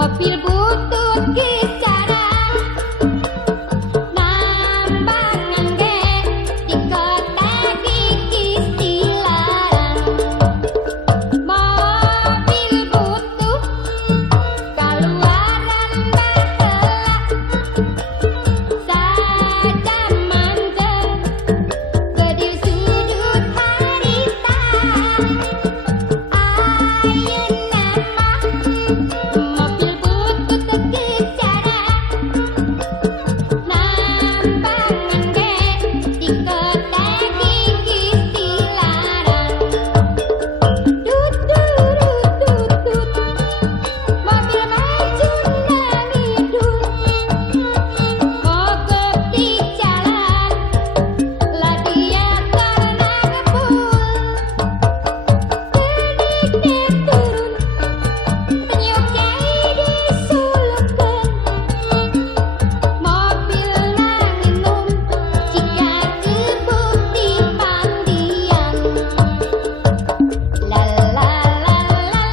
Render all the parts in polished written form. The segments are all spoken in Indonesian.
mobil butut kisaran nambangan ge di kota gigis dilarang mobil butut kaluaran baheula sajaman jeung gedir sudut harita ayeuna mah mobil butut kejaran nambangan ge di kota gigis dilarang dut durut dut mobil maju nangidul mogok di jalan lah dia karena ngebul gede turun penyok jai disulupkeun mobil nanginum jika kebukti pangdian la la la la la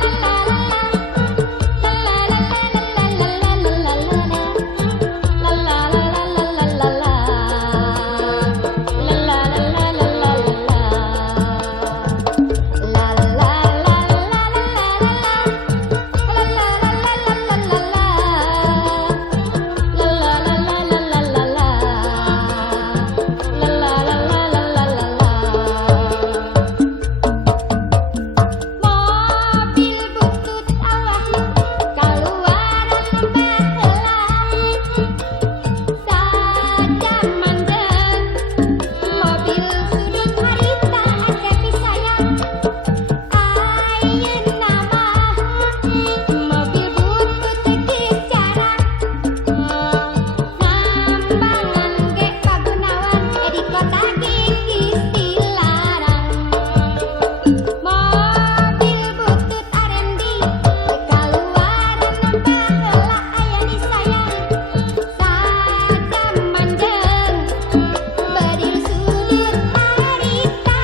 mobil butut awah kaluaran baheula sajaman jeung mobil sudut harita acepi sayang ayeuna mah mobil butut kisaran nambangan ge pagunawan di kota gigis dilarang mobil butut arendi kaluaran baheula aya di sayang sajaman jeung bedir sudut harita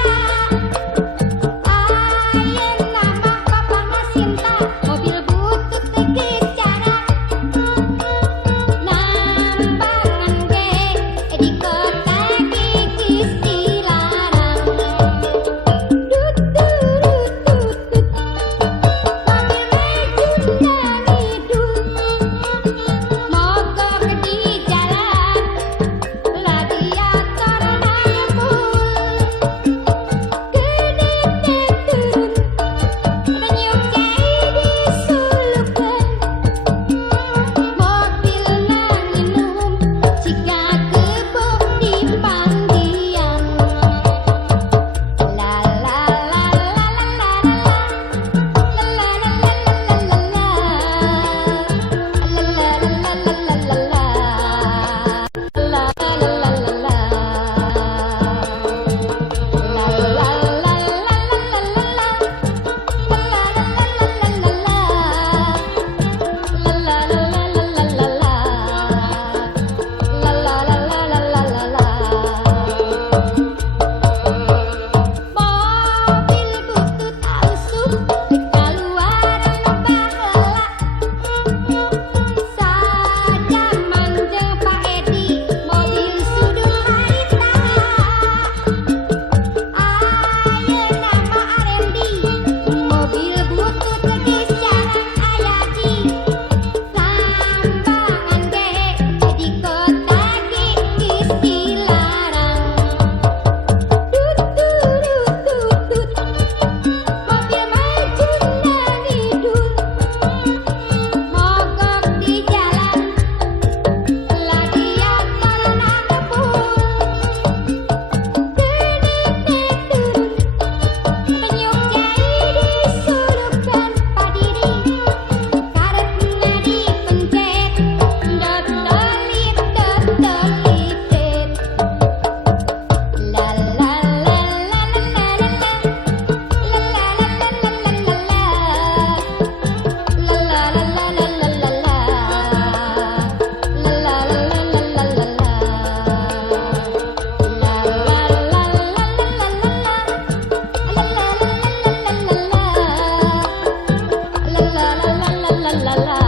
ayeuna mah papana cinta mobil butut kisaran nambangan ge di kota gigis dilarang dut durut dut mobil maju nangidul mogok di jalan lah dia karena ngebul gede turun penyok jai disulupkeun mobil nanginum jika kebukti pangdian la la la la mobil butut ausup kaluaran baheula sajaman jeung Pak Edi mobil sudut harita ayeuna mah arendi mobil butut kisaran aya di nambangan ge di kota gigis dilarang dut durut dut mobil maju nangidul mogok di jalan lah dia karena ngebul gede turun penyok jai disulupkeun padiri karetna dipencet dot dolit det la la la la la la la